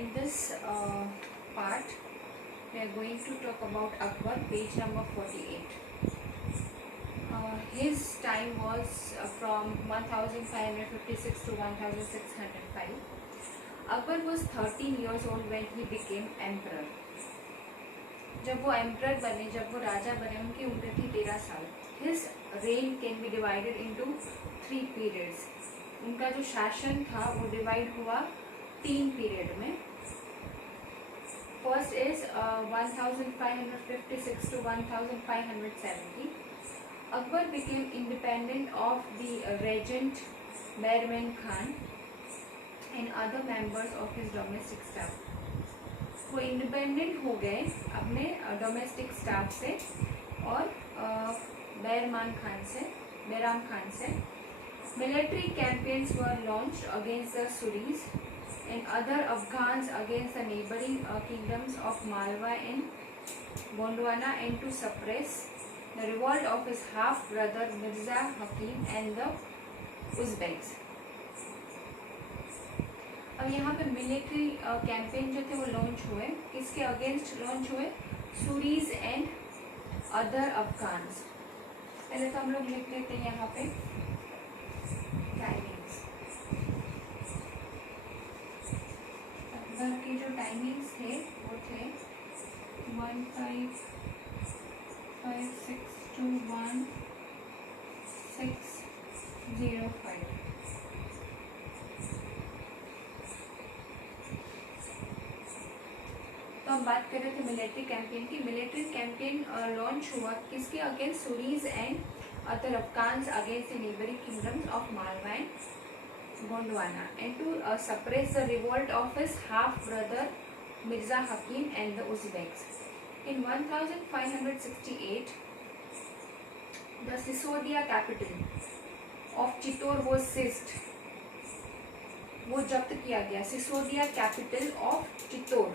in this part we are going to talk about Akbar, page number 48. His time was from 1556 to 1605. Akbar was 13 years old when he became emperor. जब वो एम्परर बने, जब वो राजा बने, उनकी उम्र थी 13 साल. His reign can be divided into 3 periods. उनका जो शासन था वो डिवाइड हुआ 3 पीरियड में. फर्स्ट इज 1556 to 1570. Akbar became independent of the regent Meherman Khan and other members of his domestic staff. वो इंडिपेंडेंट हो गए अपने डोमेस्टिक स्टाफ से और बैरम खान से. Military campaigns were launched against the Suris and other Afghans against the neighboring kingdoms of Malwa and Gondwana, and to suppress the revolt of his half brother Mirza Hakim and the Uzbeks. अब यहाँ पे military campaign जो थे वो लॉन्च हुए. किसके against launch हुए? सुरीज एंड अदर अफगान्स. पहले तो हम लोग लिख लेते हैं यहाँ पे टाइमिंग्स. अकबर के जो टाइमिंग्स थे वो थे 1556 to 1605. तो हम बात कर रहे थे मिलिट्री कैंपेन की. मिलिट्री कैंपेन लॉन्च हुआ किसके against? Suris and other Afghans against the neighbouring kingdoms of Malwa and Gondwana, and to suppress the revolt of his half brother Mirza Hakim and the Uzbeks. In 1568 the Sisodia capital of Chittor was seized. वो जब्त किया गया. Sisodia capital of Chittor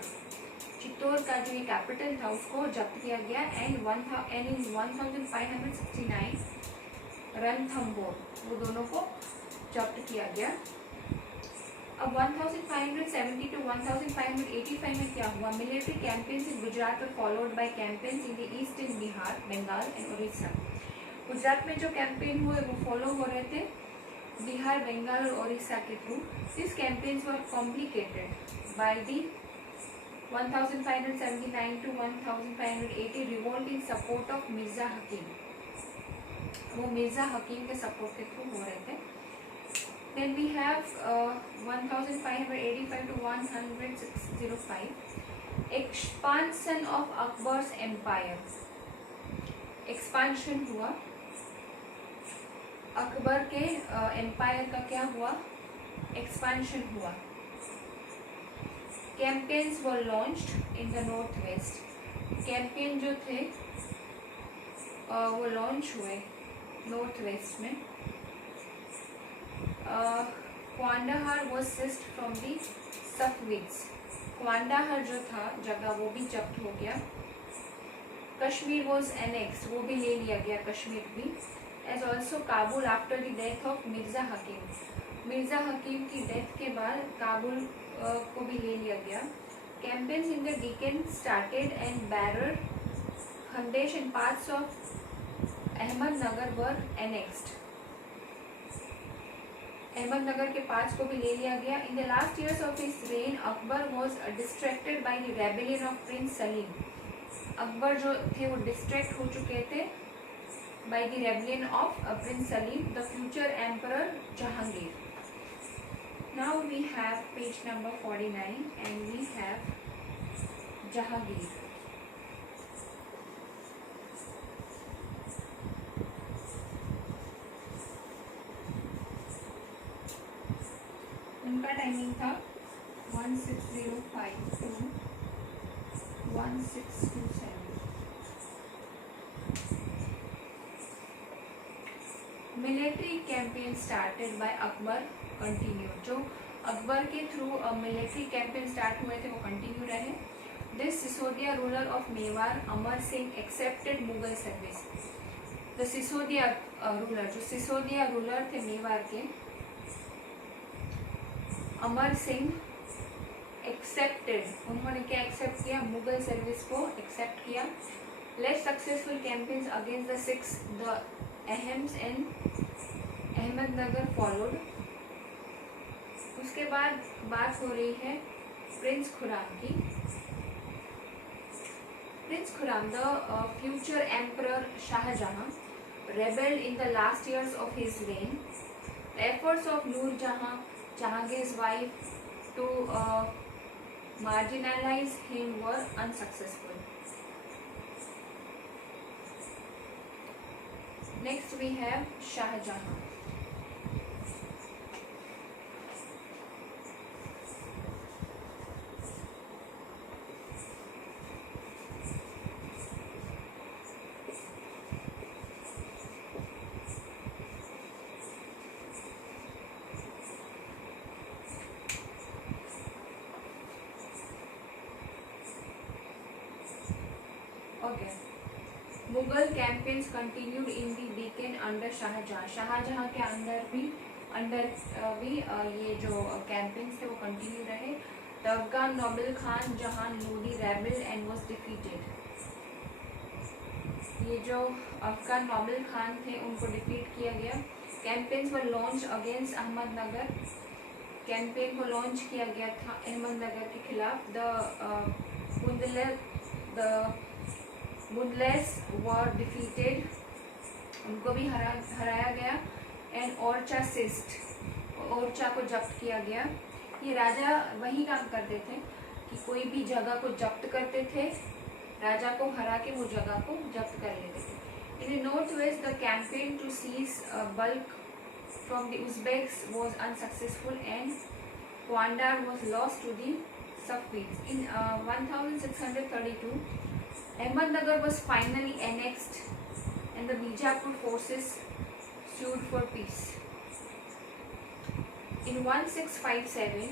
का जो ये कैपिटल था उसको जब्त किया गया. एंड इन 1569 रणथंबोर, वो दोनों को जब्त किया गया. अब 1570 to 1585 में क्या हुआ? मिलिट्री कैंपेन्स इन गुजरात और followed by campaigns in the east in Bihar, Bengal and Orissa. Gujarat में जो कैंपेन हुए वो फॉलो हो रहे थे बिहार, बंगाल और उड़ीसा के through. This campaigns were complicated by the 1579 to 1580 revolt in support of Mirza Hakim. वो मिर्जा हकीम के सपोर्ट के थ्रू हो रहे थे. Then we have 1585 to 1605 expansion of Akbar's empire. Expansion हुआ अकबर के एम्पायर का. क्या हुआ? एक्सपांशन हुआ. Campaigns were launched in the north waste. Campaign जो थे वो लॉन्च हुए नॉर्थ वेस्ट में. क्वांडाहार वॉज सीज्ड फ्रॉम दी सफविड्स. क्वांडाहार जो था जगह वो भी जब्त हो गया. कश्मीर वॉज एनेक्स्ड, वो भी ले लिया गया कश्मीर भी. As also Kabul after the death of Mirza Hakim. Mirza Hakim की डेथ के बाद काबुल को भी ले लिया गया. Campaigns in the Deccan started and Berar, Khandesh and parts of Ahmadnagar were annexed. Ahmadnagar के पार्ट्स को भी ले लिया गया. In the last years of his reign Akbar was distracted by the rebellion of prince Salim. Akbar जो थे वो डिस्ट्रैक्ट हो चुके थे by the rebellion of prince Salim, the future emperor Jahangir. Now we have page number 49 and we have Jahangir. उनका टाइमिंग था 1605 to 1627. Military campaign started by Akbar कंटिन्यू. जो अकबर के थ्रू मिलिट्री कैंपेन स्टार्ट हुए थे वो कंटिन्यू रहे. दिस सिसोदिया रूलर ऑफ मेवाड़ अमर सिंह एक्सेप्टेड मुगल सर्विस. द सिसोदिया रूलर, जो सिसोदिया रूलर थे मेवाड़ के, अमर सिंह एक्सेप्टेड, उन्होंने क्या एक्सेप्ट किया, मुगल सर्विस को एक्सेप्ट किया. Less successful campaigns against the Sikhs the Ahoms in Ahmadnagar followed. उसके बाद बात हो रही है प्रिंस खुराम की. Prince Khurram, the future Emperor Shah Jahan, rebelled in the last years of his reign. The efforts of Noor Jahan, Jahangir's wife, to marginalize him were unsuccessful. Next we have Shah Jahan. Okay. Mughal campaigns continued in the Deccan under Shah Jahan. Shah Jahan के under भी ये जो कैंपेन्स थे वो कंटिन्यू रहे. द अफगान नोबल खान जहान Lodi rebel and was defeated. ये जो अफगान नोबल खान थे उनको डिफीट किया गया. कैंपेन्स वर लॉन्च अगेंस्ट अहमदनगर. कैंपेन को लॉन्च किया गया था अहमदनगर के खिलाफ. द मुदलेस वर डिफीटेड, उनको भी हराया गया. एंड ओरछा को जब्त किया गया. ये राजा वही काम करते थे कि कोई भी जगह को जब्त करते थे, राजा को हरा के वो जगह को जब्त कर लेते थे. In the north west the campaign to seize Balkh from the Uzbeks was unsuccessful and Kandahar was lost to the Safavids. In 1632 Ahmednagar was finally annexed and the Bijapur forces sued for peace. In 1657,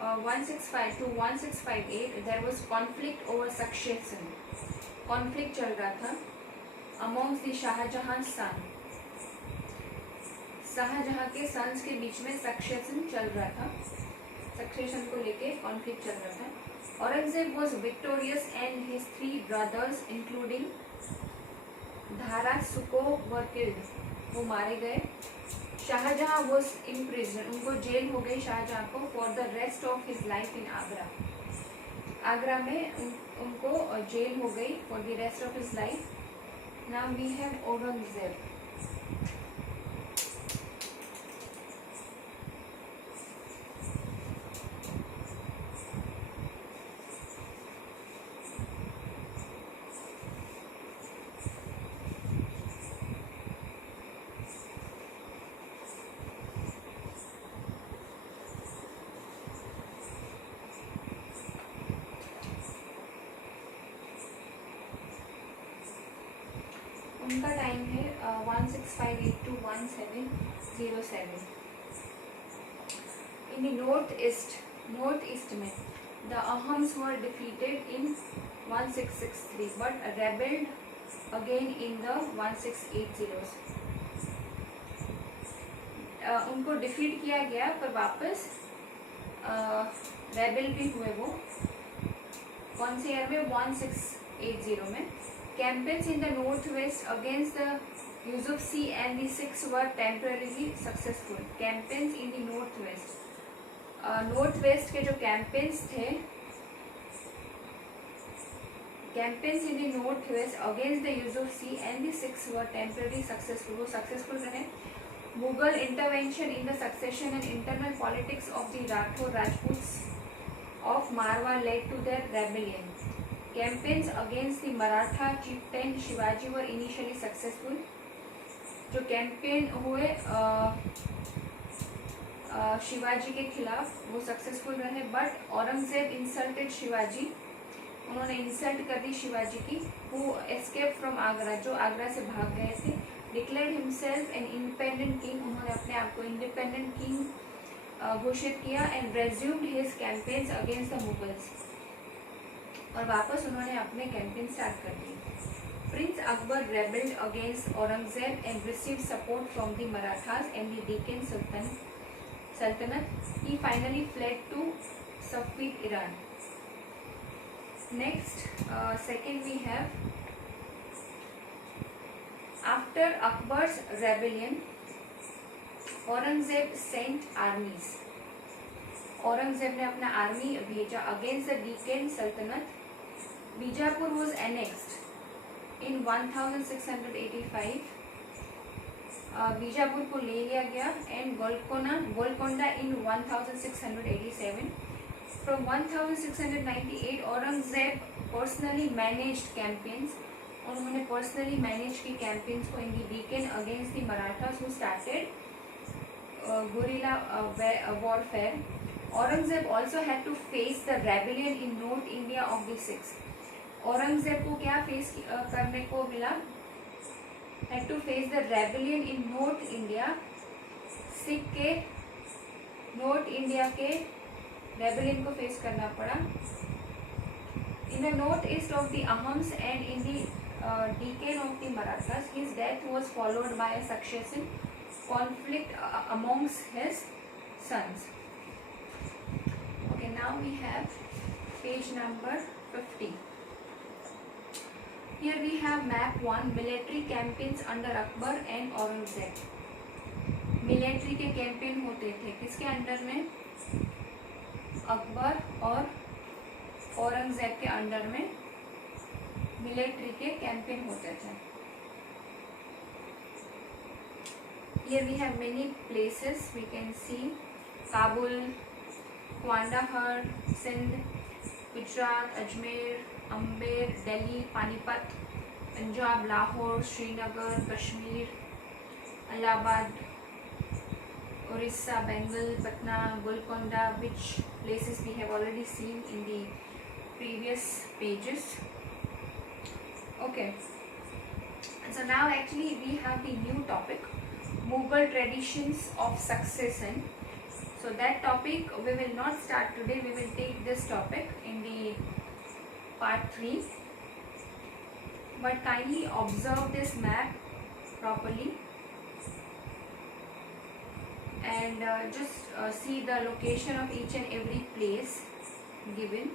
1605 to 1658 there was conflict over succession. Conflict चल रहा था amongst the Shahjahan's son. Shahjahan के सन्स के बीच में सक्सेशन चल रहा था. सक्सेशन को लेके कॉन्फ्लिक्ट चल रहा था. Aurangzeb was victorious and his three brothers including धारा सुको were killed. वो मारे गए. Shah Jahan was imprisoned. उनको जेल हो गई शाहजहां को for the rest of his life in Agra. आगरा में उनको जेल हो गई for the rest of his life. Now we have Aurangzeb. उनका टाइम है 1658 to 1707. इन नॉर्थ ईस्ट में the Ahoms were defeated in 1663 but rebelled again in the 1680s. उनको डिफीट किया गया पर वापस रेबेल भी हुए. वो कौन से ईयर में, 1680 में. Campaigns in the northwest against the Yusufzai and the Sikhs were temporarily successful. Campaigns in the northwest. Northwest के जो campaigns थे, campaigns in the northwest against the Yusufzai and the Sikhs were temporarily successful. वो successful रहे. Mughal intervention in the succession and internal politics of the Rathore Rajputs of Marwar led to their rebellion. Campaigns against the Maratha chieftain Shivaji were initially successful. जो campaign हुए शिवाजी के खिलाफ वो successful रहे. But Aurangzeb insulted Shivaji. उन्होंने insult कर दी शिवाजी की. वो एस्केप फ्रॉम आगरा, जो आगरा से भाग गए थे. Declared himself an independent king. उन्होंने अपने आप को इंडिपेंडेंट किंग घोषित किया. And resumed his campaigns against the Mughals. और वापस उन्होंने अपने कैंपेन स्टार्ट कर दिए. Prince Akbar rebelled against Aurangzeb and received support from the Marathas and the Deccan सल्तनत. He finally fled to Safid Iran. Next, second we have, after Akbar's rebellion, Aurangzeb sent armies. Aurangzeb ने अपना आर्मी भेजा अगेंस्ट द Deccan सल्तनत. Bijapur was annexed in 1685. बीजापुर को ले लिया गया. एंड गोलकोंडा इन 1687. फ्रॉम 1698 Aurangzeb personally managed campaigns. उन्होंने पर्सनली मैनेज की कैंपेन्स को in the Deccan against the Marathas who started guerrilla warfare. Aurangzeb also had to face the rebellion in North India of the Sikhs. Aurangzeb को क्या फेस करने को मिला? Had to face the rebellion in North India. Sikh के north India के रेबेलियन को फेस करना पड़ा. In the north east of the Ahams and in the Deccan of the Marathas, his death was followed by a succession conflict amongst his sons. Okay, now we have page number 50. Here we have map 1, military campaigns under Akbar and Aurangzeb. Military के कैंपेन होते थे किसके अंडर में? अकबर और औरंगजेब के अंडर में मिलिट्री के कैंपेन होते थे. Here we have many places we can see. Kabul, Kandahar, Sindh, Gujarat, Ajmer, Amber, Delhi, Panipat, Punjab, Lahore, Srinagar, Kashmir, Allahabad, Orissa, Bengal, Patna, Golconda, which places we have already seen in the previous pages. Okay, so now actually we have the new topic, Mughal traditions of succession. So that topic we will not start today, we will take this topic in the part 3. But kindly observe this map properly and just see the location of each and every place given.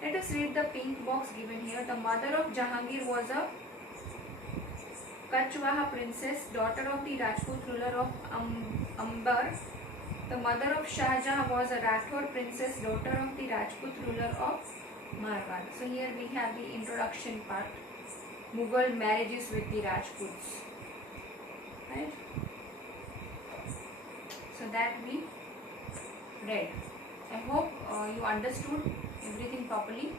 Let us read the pink box given here. The mother of Jahangir was a Kachwaha princess, daughter of the Rajput ruler of Amber. The mother of Shah Jahan was a Rathore princess, daughter of the Rajput ruler of Marwar. So here we have the introduction part, Mughal marriages with the Rajputs. Right? So that we read. I hope you understood everything properly.